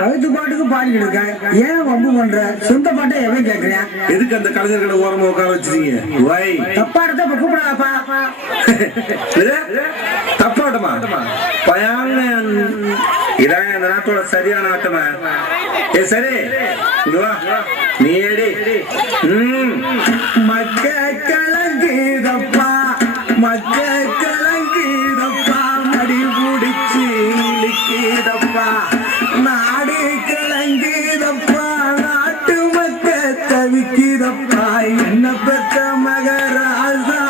வகுத்து பாட்டுக்கு பாடிக்கிட்டு இருக்கேன். ஏன் வம்பு பண்ற? சொந்த பாட்டை எவன் கேக்குறேன்? எதுக்கு அந்த கலைஞர்களை ஓரமா உட்கார வச்சிருக்கீங்க? வை தப்பா எடுத்தா இப்ப கூப்பிடாப்பா. தப்பாட்டமா பயான இதான் இந்த நாட்டோட சரியான ஆட்டமா. சரி நீ ஏடி. மக்க கலங்குதப்பா, மக்க கலங்குதப்பா, மடி பிடிச்சி இழுக்குதப்பா, நாடு கலங்குதப்பா, நாட்டு மக்க தவிக்குதப்பா, என்ன பெற்ற மகராசா.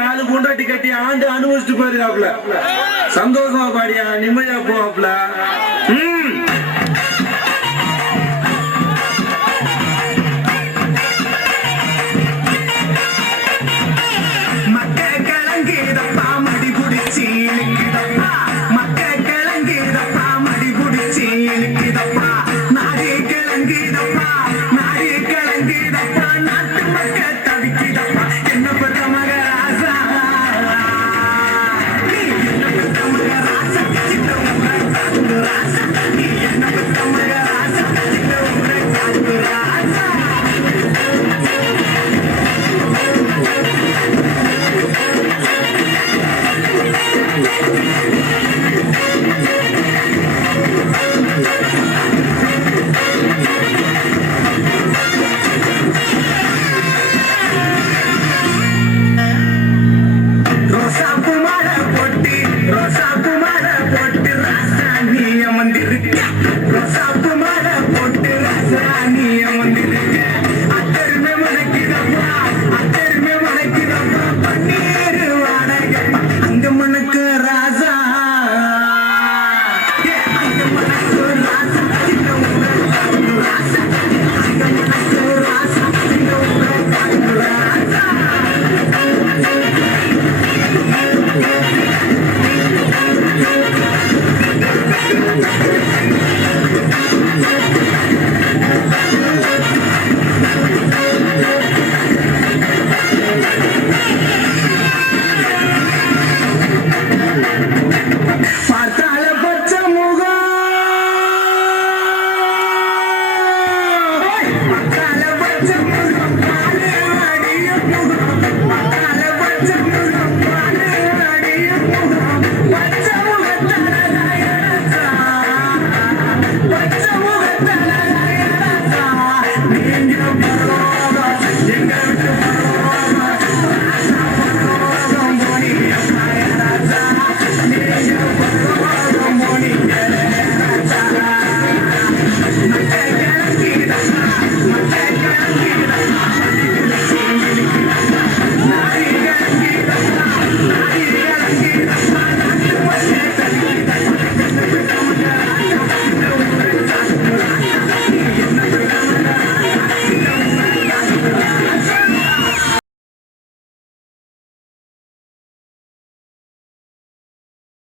நாலு கொண்டாட்டி கட்டி ஆண்டு அனுபவிச்சுட்டு போயிருக்காப்ல. சந்தோஷமா பாடியா, நிம்மதியா போவாப்ல.